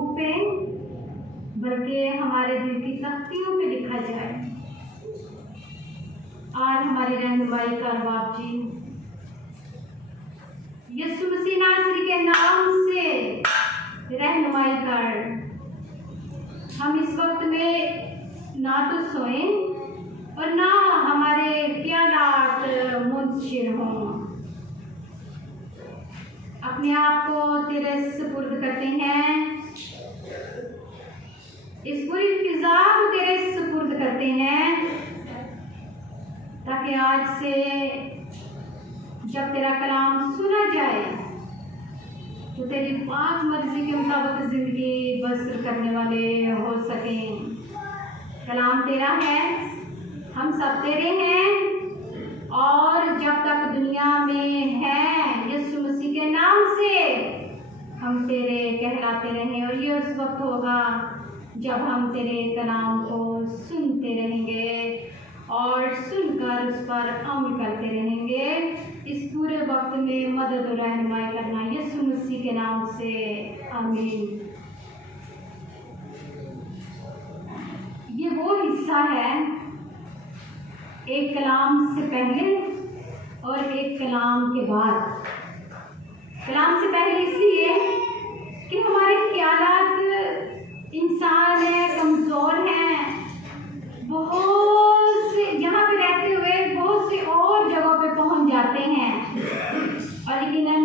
रूप पे बल्कि हमारे दिल की तख्तियों पे लिखा जाए। आज हमारी रहनुमाई कर बाप जी, यीशु मसीह नासरी के नाम से रहनुमाई कर। हम इस वक्त में ना तो सोएं और ना हमारे ख्यालात मुंतशिर हों। अपने आप को तेरे सुपुर्द करते हैं, इस पूरी फिजा को तेरे सुपुर्द करते हैं, ताकि आज से जब तेरा कलाम सुना जाए तो तेरी पाक मर्जी के मुताबिक जिंदगी बसर करने वाले हो सकें। कलाम तेरा है, हम सब तेरे हैं, और जब तक दुनिया में है यीशु मसीह के नाम से हम तेरे कहलाते रहें। और ये उस वक्त होगा जब हम तेरे कलाम को सुनते रहेंगे और सुनकर उस पर अमल करते रहेंगे। इस पूरे वक्त में मदद और रहनुमाई करना यीशु मसीह के नाम से, आमीन। ये वो हिस्सा है एक कलाम से पहले और एक कलाम के बाद। कलाम से पहले इसलिए कि हमारे ख्यालात इंसान है, कमज़ोर हैं, बहुत से यहाँ पे रहते हुए बहुत से और जगहों पे पहुँच जाते हैं। और यकीनन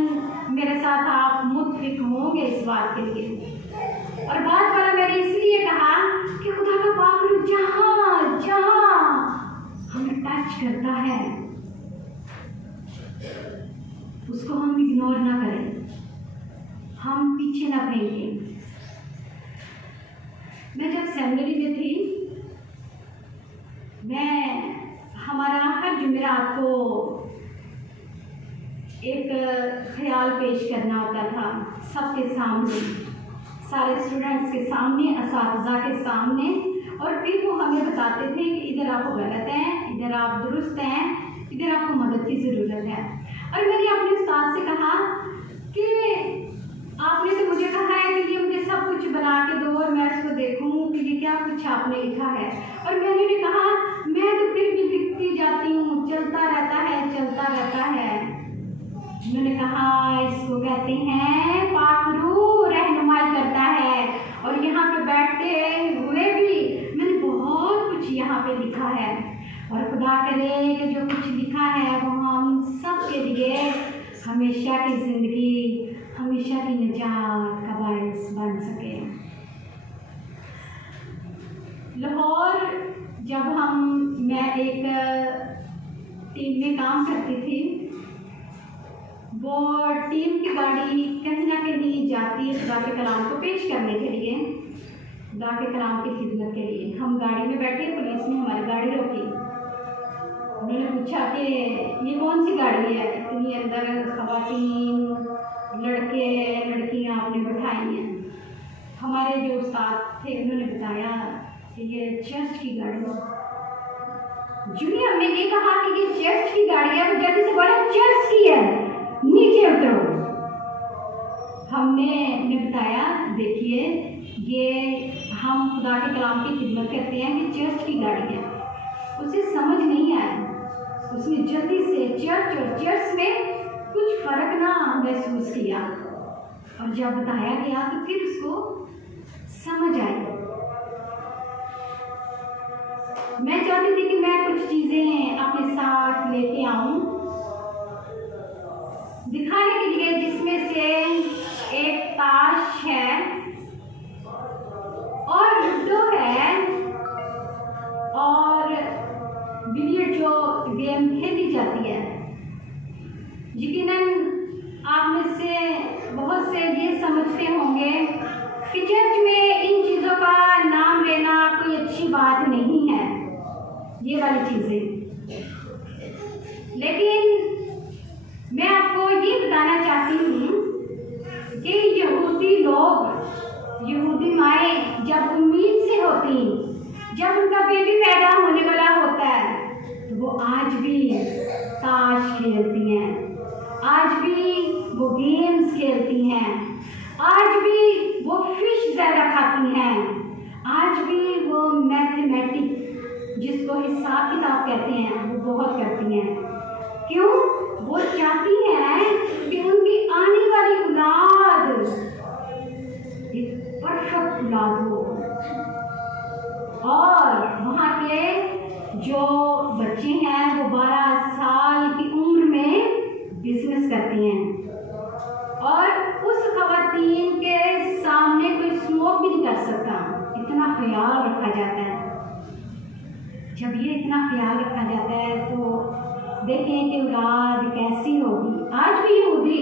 मेरे साथ आप मुत्फिक होंगे इस बात के लिए। और बात वाला मैंने इसलिए कहा कि खुदा का पाक रूह जहाँ जहाँ हमें टच करता है उसको हम इग्नोर ना करें, हम पीछे ना फेंकें। मैं जब सेमिनरी में थी, हमारा हर जुमेरात को एक ख्याल पेश करना होता था सबके सामने, सारे स्टूडेंट्स के सामने, असातिज़ा के सामने। और फिर वो हमें बताते थे कि इधर आप गलत हैं, इधर आप दुरुस्त हैं, इधर आपको मदद की ज़रूरत है। और मैंने अपने उस्ताद से कहा कि आपने तो मुझे कहा है कि ये मुझे सब कुछ बना के दो और मैं उसको देखूं कि ये क्या कुछ आपने लिखा है। और मैंने भी कहा मैं तो फिर भी लिखती जाती हूँ, चलता रहता है, चलता रहता है। उन्होंने कहा इसको कहते हैं पाक रूह रहनुमाई करता है। और यहाँ पे बैठते हुए भी मैंने बहुत कुछ यहाँ पे लिखा है। और खुदा करे कि जो कुछ लिखा है वो हम सब के लिए हमेशा की ज़िंदगी, हमेशा की निजात का बायस बन सके। लाहौर जब मैं एक टीम में काम करती थी, वो टीम की गाड़ी कहीं ना कहीं जाती है खुदा के कलाम को पेश करने के लिए, खुदा के कलाम की खिदमत के लिए। हम गाड़ी में बैठे, पुलिस ने हमारी गाड़ी रोकी। उन्होंने पूछा कि ये कौन सी गाड़ी है, इतनी अंदर ख़वातीन, लड़के लड़कियां आपने बिठाई हैं। हमारे जो उस्ताद थे उन्होंने बताया कि ये चर्च की गाड़ी है। जूनियर ने ये कहा कि ये चर्च की गाड़ी है, वो जल्दी से बोला चर्च की है, नीचे उतरो। हमने बताया देखिए ये हम खुदा के कलाम की खिदमत करते हैं, ये चर्च की गाड़ी है। उसे समझ नहीं आया, उसने जल्दी से चर्च और चर्च में कुछ फ़र्क ना महसूस किया। और जब बताया गया तो फिर उसको समझ आई। मैं चाहती थी कि मैं कुछ चीज़ें अपने साथ लेके आऊं दिखाने के लिए, जिसमें से एक ताश है और लूडो है और बिलियर्ड जो गेम खेली जाती है। यकीनन आप में से बहुत से ये समझते होंगे कि चर्च में इन चीज़ों का नाम लेना कोई अच्छी बात नहीं है, ये वाली चीज़ें। लेकिन मैं आपको ये बताना चाहती हूँ कि यहूदी लोग, यहूदी माएँ जब उम्मीद से होती, जब उनका बेबी पैदा होने वाला होता है तो वो आज भी ताश खेलती हैं, आज भी वो गेम्स खेलती हैं, आज भी वो फिश ज़रा जिसको हिसाब किताब कहते हैं, वो बहुत करती हैं। क्यों? वो चाहती हैं कि उनकी आने वाली औलाद एक परफेक्ट औलाद हो, और वहाँ के जो बच्चे हैं वो 12 साल की उम्र में बिजनेस करते हैं, और उस खवातीन के सामने कोई स्मोक भी नहीं कर सकता। इतना ख्याल रखा जाता है। जब ये इतना ख्याल रखा जाता है तो देखें कि औलाद कैसी होगी। आज भी यहूदी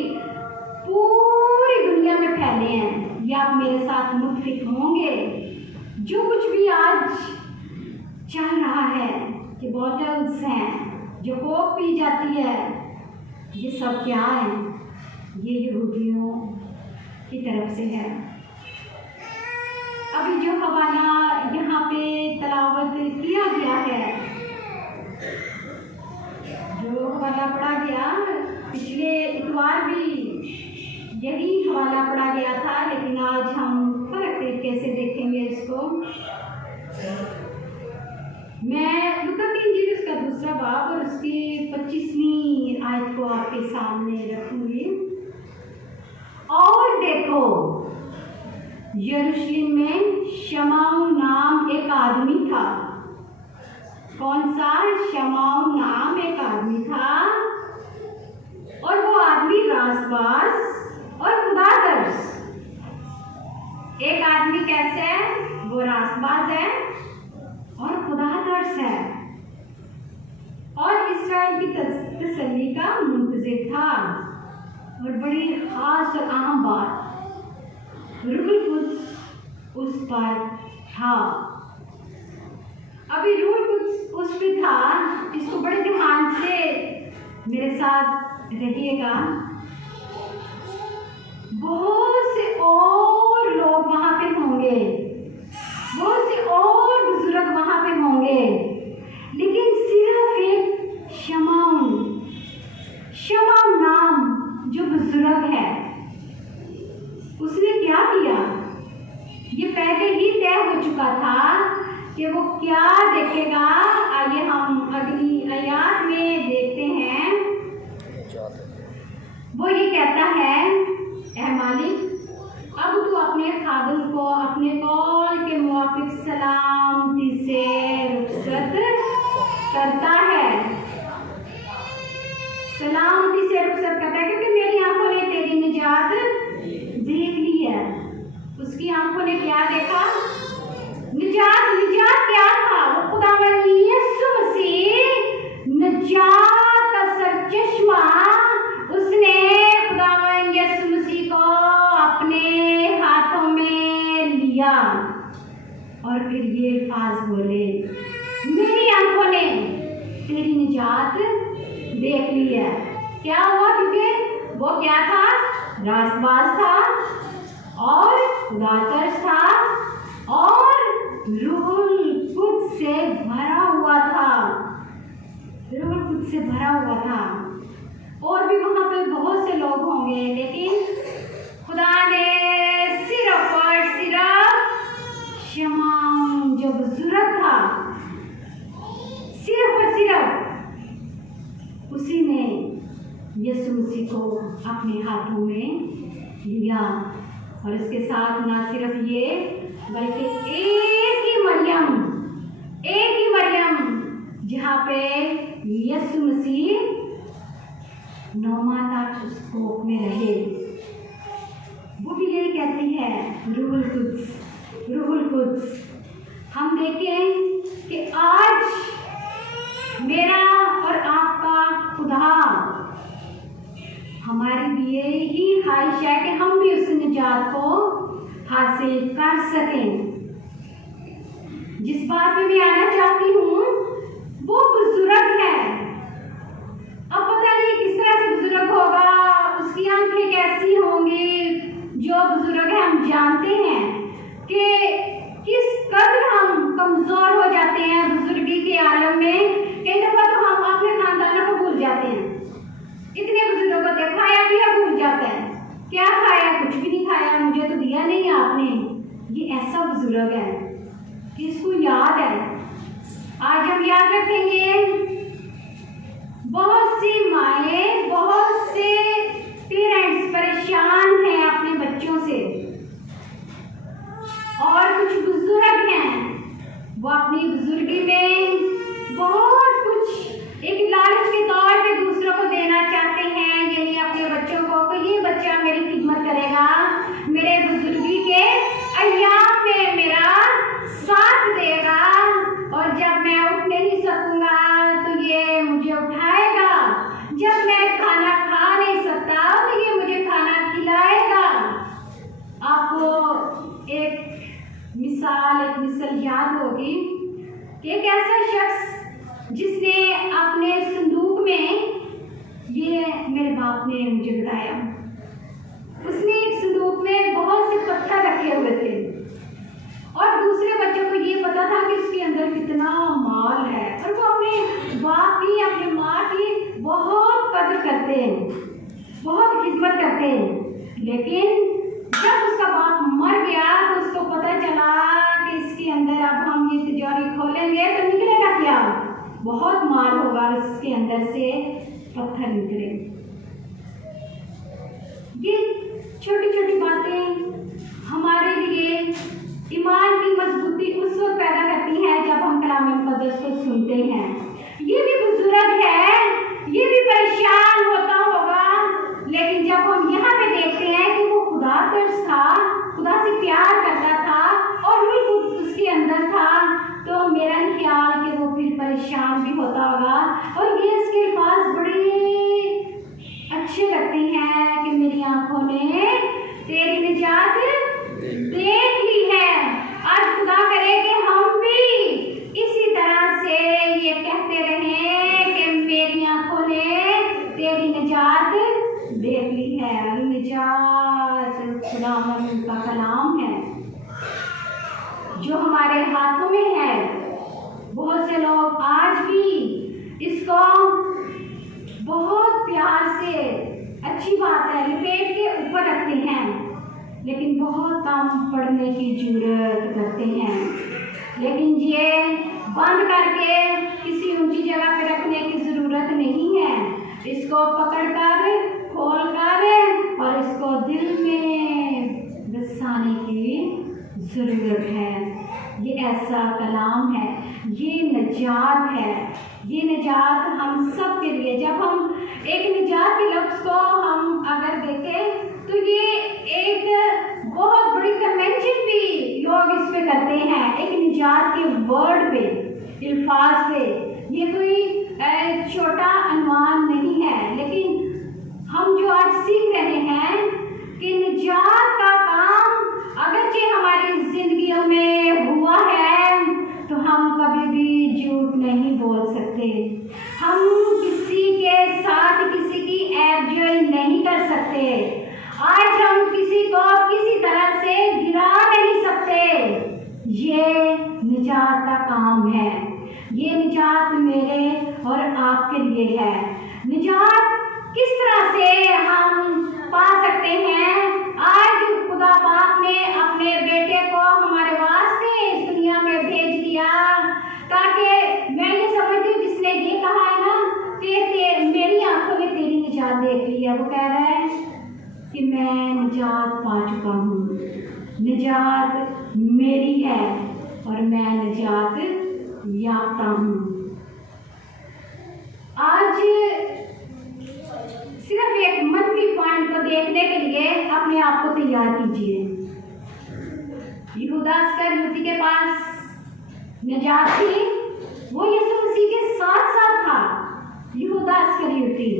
पूरी दुनिया में फैले हैं। ये आप मेरे साथ मुत्फिक होंगे, जो कुछ भी आज चल रहा है कि बॉटल्स हैं, जो कोक पी जाती है, ये सब क्या है? ये यहूदियों की तरफ से है। अभी जो हवाला यहाँ पे तलावत किया गया है, जो हवाला पढ़ा गया पिछले इतवार भी यही हवाला पढ़ा गया था, लेकिन आज हम फर्क तरीके से देखेंगे इसको। मैं लूका की इंजील उसका दूसरा बाब और उसकी 25वीं आयत को आपके सामने रखूंगी। और देखो, यरूशलेम में शमाऊ नाम एक आदमी था। कौन सा? शमाऊ नाम एक आदमी था, और वो आदमी रासबाज और खुदातर्स। एक आदमी कैसे है? वो रासबाज है और खुदातर्स है, और इस्राएल की तसल्ली का मुंतज़िर था। और बड़ी खास और अहम बात, रूहुल कुद्स उस पर था। अभी रूहुल कुद्स उस पर था, इसको बड़े ध्यान से मेरे साथ रहिएगा। बहुत से और लोग वहाँ पे होंगे, बहुत से और बुजुर्ग वहाँ पे होंगे, लेकिन सिर्फ एक शमाऊ नाम जो बुजुर्ग है, उसने क्या किया? ये पहले ही तय हो चुका था कि वो क्या देखेगा। आइए हम अगली आयत में देखते हैं। वो ये कहता है, ऐ मालिक, अब तू अपने खादम को अपने कौल के मुआफिक सलामती से रुखसत करता है। सलामती से रुखसत करता है, क्योंकि मेरी आंखों ने तेरी निजात देख ली है। उसकी आंखों ने क्या देखा? निजात। निजात क्या था? वो खुदावंद यीशु मसीह निजात का सरचश्मा, उसने खुदावंद यीशु मसीह को अपने हाथों में लिया और फिर ये अल्फाज बोले, मेरी आंखों ने तेरी निजात देख ली है। क्या हुआ? क्योंकि वो क्या था? रासबाज था और खुदातर्स था और रूहुल कुद्स से भरा हुआ था। रूहुल कुद्स से भरा हुआ था। और भी वहाँ पे बहुत से लोग होंगे, लेकिन खुदा ने सिर्फ और सिर्फ शमाऊ जो बुजुर्ग था, सिर्फ और सिर्फ उसी ने यीशु मसीह को अपने हाथों में लिया। और इसके साथ ना सिर्फ ये, बल्कि एक ही मरियम जहाँ पे यीशु मसीह 9 माह तक उस कोख में रहे, वो भी यही कहती है, रूहुल कुद्स। हम देखें कि आज मेरा और आपका खुदा, हमारी भी यही ख्वाहिश है कि हम भी उस निजात को हासिल कर सकें। जिस बात में मैं आना चाहती हूँ वो बुजुर्ग है। अब पता नहीं किस तरह से बुजुर्ग होगा, उसकी आंखें कैसी होंगी। जो बुजुर्ग है, हम जानते हैं कि किस कदर हम कमजोर हो जाते हैं बुजुर्गी के आलम में। कई दफा तो हम अपने खानदानों को भूल जाते हैं। इतने बुजुर्गों को देखा या भी भूल जाता है, क्या खाया? कुछ भी नहीं खाया, मुझे तो दिया नहीं आपने। ये ऐसा बुजुर्ग है कि इसको याद है। आज हम याद रखेंगे, बहुत सी माएँ, बहुत से पेरेंट्स परेशान हैं अपने बच्चों से, और कुछ बुजुर्ग हैं, वो अपनी बुजुर्गी में बहुत कुछ एक लालच के तौर पे दूसरों को देना चाहते हैं, यानी अपने बच्चों को कि ये बच्चा मेरी खिदमत करेगा, मेरे बुजुर्गी के अय्याम में मेरा साथ देगा, और जब मैं उठ नहीं सकूंगा तो ये मुझे उठाएगा, जब मैं खाना खा नहीं सकता तो ये मुझे खाना खिलाएगा। आपको एक मिसाल याद होगी कि एक ऐसा शख्स जिसने अपने संदूक में, ये मेरे बाप ने मुझे बताया, उसने एक संदूक में बहुत से पत्थर रखे हुए थे, और दूसरे बच्चों को ये पता था कि इसके अंदर कितना माल है, और वो अपने बाप की, अपने माँ की बहुत कदर करते हैं, बहुत खिदमत करते हैं। लेकिन जब उसका बाप मर गया तो उसको पता चला कि इसके अंदर अब हम ये तिजोरी खोलेंगे तो निकलेगा क्या, बहुत माल होगा, इसके अंदर से पत्थर निकले। ये छोटी छोटी बातें हमारे लिए ईमान की मजबूती उस वक्त पैदा करती हैं जब हम कलाम मुक़द्दस को सुनते हैं। ये भी बुजुर्ग है, ये भी परेशान होता होगा, लेकिन जब हम यहाँ पे देखते हैं कि वो खुदा तरस था, खुदा से प्यार करता था, और रूह उसके अंदर था, तो मेरा ख्याल कि वो फिर परेशान भी होता होगा। और ये इसके पास बड़े अच्छे लगते हैं कि मेरी आंखों ने तेरी निजात देख ली है। आज खुदा करे कि हम भी इसी तरह से ये कहते रहें कि मेरी आंखों ने तेरी निजात देख ली है। और निजात खुदावंद का कलाम है जो हमारे हाथों में है। बहुत से लोग आज भी इसको बहुत प्यार से, अच्छी बात है, लिपेट के ऊपर रखते हैं, लेकिन बहुत कम पढ़ने की जरूरत करते हैं। लेकिन ये बंद करके किसी ऊंची जगह पे रखने की जरूरत नहीं है। इसको पकड़कर, खोलकर और इसको दिल में बसाने की जरूरत है। ये ऐसा कलाम है, ये निजात है, ये निजात हम सब के लिए। जब हम एक निजात के लफ्ज़ को हम अगर देखें तो ये एक बहुत बड़ी कन्वेंशन भी लोग इस पे करते हैं, एक निजात के वर्ड पे, अल्फाज पे। ये कोई छोटा अनुमान नहीं है, लेकिन हम जो आज सीख रहे हैं कि निजात का काम अगरचे हमारी जिंदगियों में हुआ है, तो हम कभी भी झूठ नहीं बोल सकते। हम किसी के साथ किसी की ऐबजोई नहीं कर सकते। आज हम किसी को किसी तरह से गिरा नहीं सकते। ये निजात का काम है। ये निजात मेरे और आपके लिए है। निजात किस तरह से हम पा सकते हैं? आज खुदा पाक ने अपने बेटे को हमारे वास्ते इस दुनिया में भेज दिया, ताकि मैं ये समझती हूँ, जिसने ये कहा है ना कि मेरी आंखों ने तेरी निजात देख ली है, वो कह रहा है कि मैं निजात पा चुका हूँ। निजात मेरी है और मैं निजात याफ्ता हूँ। आज सिर्फ एक मंथली पॉइंट को देखने के लिए अपने आप को तैयार कीजिए। यहूदा इस्करियोती के पास निजात थी, वो यीशु मसीह के साथ साथ था। यहूदा इस्करियोती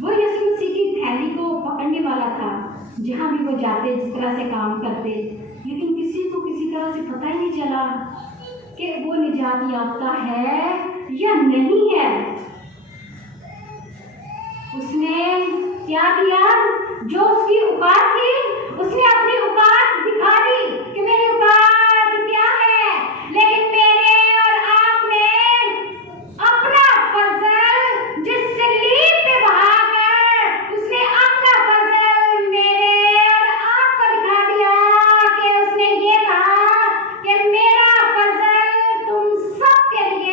वो यीशु मसीह की थैली को पकड़ने वाला था, जहाँ भी वो जाते, जिस तरह से काम करते, लेकिन किसी को किसी तरह से पता ही नहीं चला कि वो निजात याफ्ता है या नहीं है। उसने क्या किया? जो उसकी औकात थी, उसने अपनी औकात दिखा दी कि मेरी औकात क्या है। लेकिन मेरे और आपने अपना फजल जिस सलीब पे बहाकर, उसने अपना फजल मेरे और आपको दिखा दिया कि उसने ये कहा कि मेरा फजल तुम सब के लिए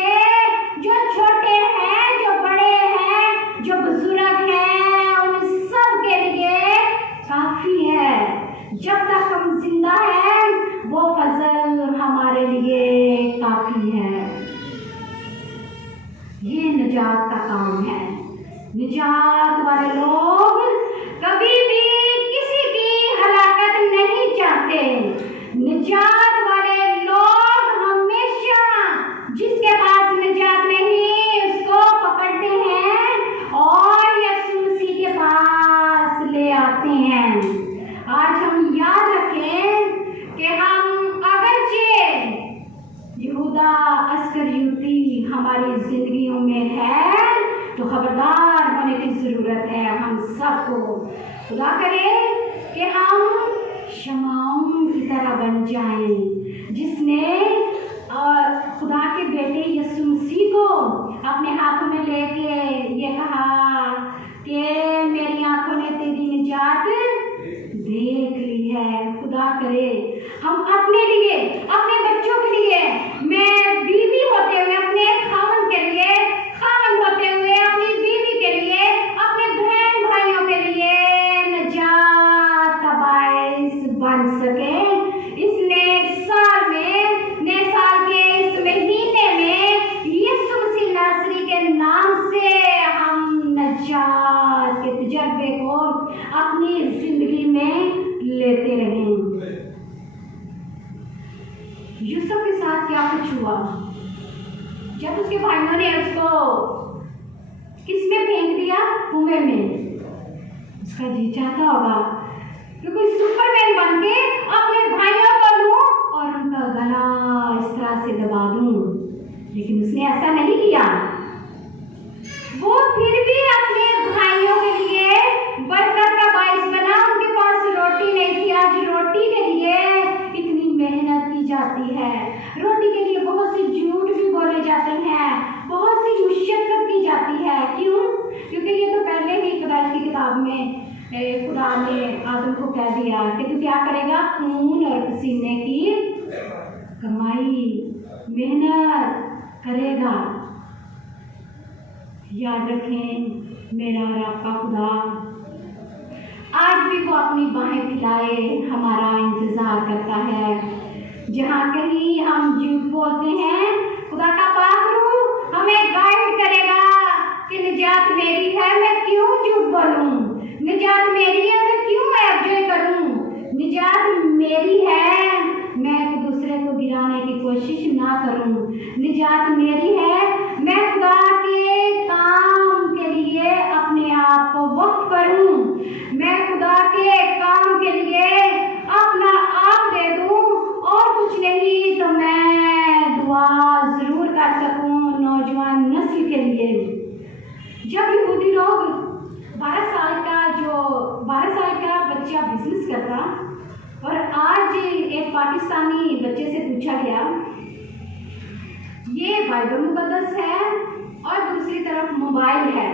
निजात का काम है। निजात वाले लोग कभी भी किसी की हलाकत नहीं चाहते। निजात वाले लोग हमेशा जिसके पास निजात नहीं उसको पकड़ते हैं और यीशु मसीह के पास ले आते हैं। आज हम याद रखें कि हम अगरचे यहूदा अस्करियोती हमारी जिंदगियों में है तो खबरदार होने की जरूरत है हम सबको। खुदा करे कि हम शमाउन की तरह बन जाएं, जिसने खुदा के बेटे यीशु मसीह को अपने हाथों में लेके ये कहा कि मेरी आंखों ने तेरी निजात देख ली है। खुदा करे हम अपने लिए, अपने बच्चों के लिए, मैं बीवी होते हुए अपने खामन के लिए, खामन होते हुए अपनी बीवी के लिए, अपने बहन भाइयों के लिए निजात का बायस बन सके। इसने साल में, नए साल के इस महीने में यीशु मसीह नासरी के नाम से हम निजात के तजर्बे को अपनी जिंदगी में लेते रहें। यूसुफ के साथ क्या कुछ हुआ जब उसके भाइयों ने उसको किसमें फेंक दिया? कुएं में। उसका जी चाहता होगा कि कोई सुपरमैन बन के अपने भाइयों को लूं और उनका गला इस तरह से दबा दूं, लेकिन उसने ऐसा नहीं किया। वो फिर भी अपने भाइयों के लिए बरकत का बायस बना। उनके पास रोटी नहीं थी, आज रोटी के लिए इतनी मेहनत की जाती है। रोटी के लिए बहुत से झूठ भी बोले जाते हैं, बहुत सी मुशक्कत की जाती है। क्यों? क्योंकि ये तो पहले ही खुदा की किताब में खुदा ने आदम को कह दिया कि तू क्या करेगा? खून और पसीने की कमाई, मेहनत करेगा। याद रखें मेरा और आपका खुदा आज भी वो अपनी बाहें फैलाए हमारा इंतज़ार करता है। जहाँ कहीं हम झूठ बोलते हैं, खुदा का पाक रूह हमें गाइड करेगा कि निजात मेरी है, मैं क्यों झूठ बोलूं? निजात मेरी है, मैं क्यों एब्जॉय करूं? निजात मेरी है, मैं एक दूसरे को गिराने की कोशिश ना करूं। निजात मेरी है, मैं खुदा के काम के लिए अपने आप को वक्फ करूं। मैं खुदा के काम के लिए अपना आप दे दूं और कुछ नहीं तो मैं दुआ जरूर कर सकूं नौजवान नस्ल के लिए। जब यहूदी लोग 12 साल का बच्चा बिजनेस करता और आज एक पाकिस्तानी बच्चे से पूछा गया, ये बाइबल मुकद्दस है और दूसरी तरफ मोबाइल है,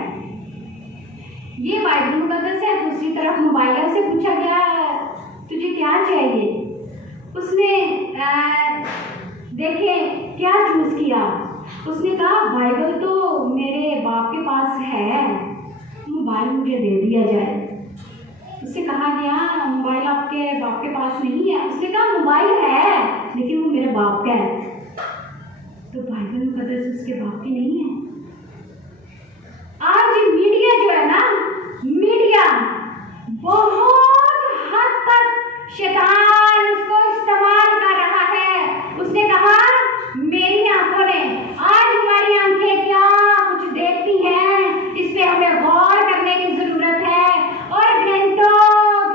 ये बाइबल मुकद्दस है, दूसरी तरफ मोबाइल है। उसे पूछा गया तुझे क्या चाहिए? उसने देखे क्या चूज किया? उसने कहा बाइबल तो मेरे बाप के पास है, मोबाइल मुझे दे दिया जाए। उससे कहा गया मोबाइल आपके बाप के पास नहीं है। उसने कहा मोबाइल है लेकिन वो मेरे बाप का है। तो बाइबल मुकद्दस उसके बाप की नहीं है। आज मीडिया जो है ना, मीडिया बहुत हद तक शैतान उसको इस्तेमाल कर रहा है। उसने कहा मेरी आंखों ने, आज हमारी आंखें क्या कुछ देखती हैं, इस पे हमें गौर करने की जरूरत है। और घंटों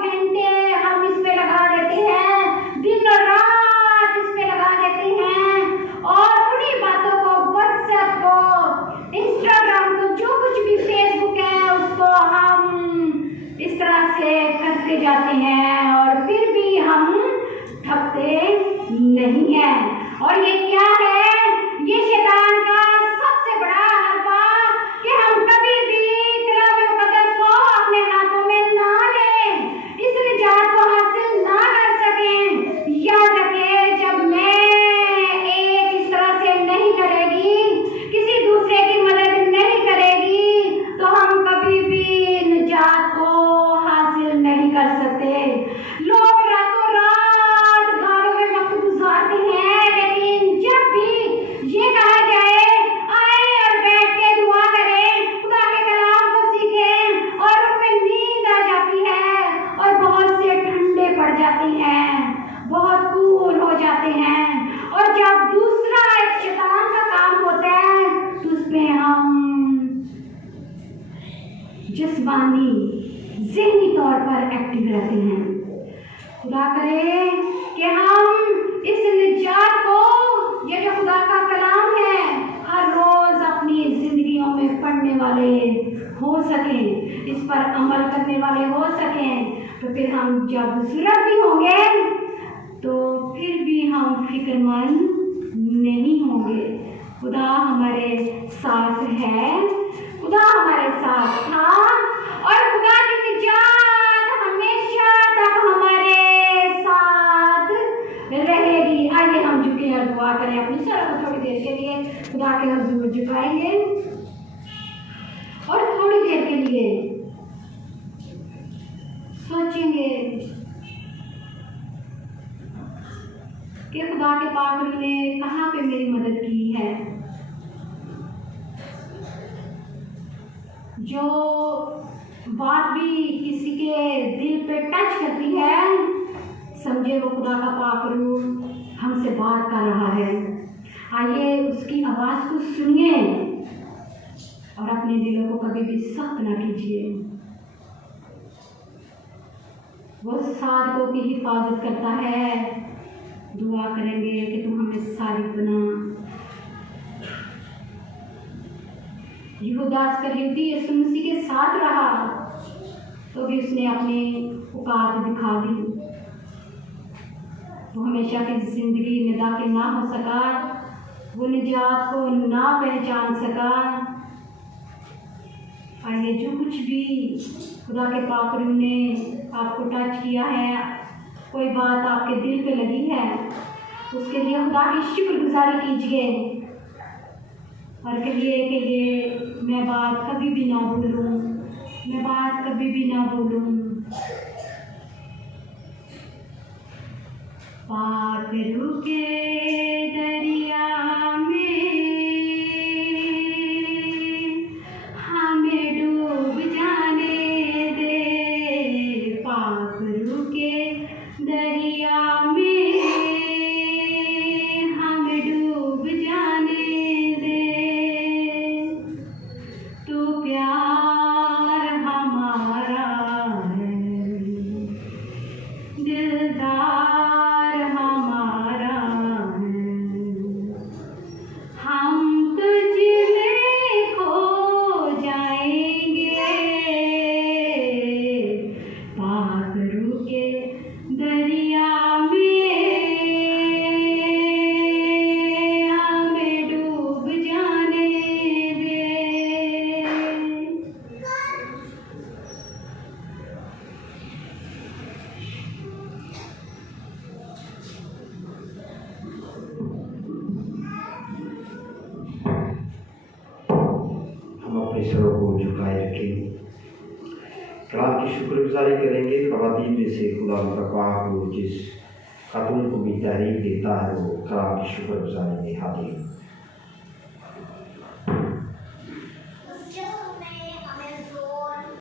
घंटे हम इस पे लगा देते हैं, दिन और रात इस पे लगा देते हैं और उन्हीं बातों को, व्हाट्सएप को, इंस्टाग्राम को, जो कुछ भी फेसबुक है उसको हम इस तरह से करते जाते हैं और फिर भी हम थकते नहीं हैं। और ये क्या है? ये शैतान का सबसे बड़ा हरबा कि हम कभी भी कलाम मुकद्दस को अपने हाथों में ना लें, इस निजात को हासिल ना कर सकें। याद रखें जब मैं एक इस तरह से नहीं करेगी, किसी दूसरे की मदद नहीं करेगी, तो हम कभी भी निजात को हासिल नहीं कर सकते। लोग रातों रात घरों में वक्त गुजारते हैं, लेकिन जब भी हो जाते हैं। और जब दूसरा एक शैतान का काम होता है तो उसमें हम जिस्मानी ज़हनी तौर पर एक्टिव रहते हैं। खुदा करे कि हम इस निजात को, ये जो खुदा का कलाम है, हर रोज़ अपनी ज़िंदगियों में पढ़ने वाले हो सकें, इस पर अमल करने वाले हो सकें। तो फिर हम जब सूरत भी होंगे तो फिर भी हम फिक्रमंद नहीं होंगे। खुदा हमारे साथ है, खुदा हमारे साथ था और खुदा की निजात हमेशा तक हमारे साथ रहेगी। आइए हम झुके और दुआ करें। अपनी सर को थोड़ी देर के लिए खुदा के हुजूर झुकाएंगे और थोड़ी देर के लिए सोचेंगे कि खुदा के पाक ने कहाँ पे मेरी मदद की है। जो बात भी किसी के दिल पे टच करती है, समझे वो खुदा का पाक रूह हमसे बात कर रहा है। आइए उसकी आवाज़ को सुनिए और अपने दिलों को कभी भी सख्त ना कीजिए। वो सादकों की हिफाजत करता है। दुआ करेंगे कि तुम हमें सादिक बना। यहूदा इस्करियोती यीशु मसीह के साथ रहा तो भी उसने अपनी औकात दिखा दी। वो हमेशा की ज़िंदगी में दाखिल ना हो सका, वो निजात को ना पहचान सका। आइए जो कुछ भी खुदा के पाक रूह ने आपको टच किया है, कोई बात आपके दिल पे लगी है, उसके लिए खुदा की शुक्रगुजारी कीजिए और कहिए कि ये मैं बात कभी भी ना भूलूं, मैं बात कभी भी ना भूलूं। पाक रूह के दरिया में हमें डूब जाने दे, पाक रूह के दरिया में हमें डूब जाने दे। तू प्यार हमारा है, दिलदार हमारा है, हम तुझ में खो जाएंगे, पाक रूह के दरिया में हमें डूब जाने दे। हम अपने सरों को झुकाए रखें, कलाम की शुक्रगुजारी करेंगे। खवातीन में से खुदा का पाक रूह जिस खातून को भी तहरीक देता है वो कलाम की शुक्रगुजारी में हाजिर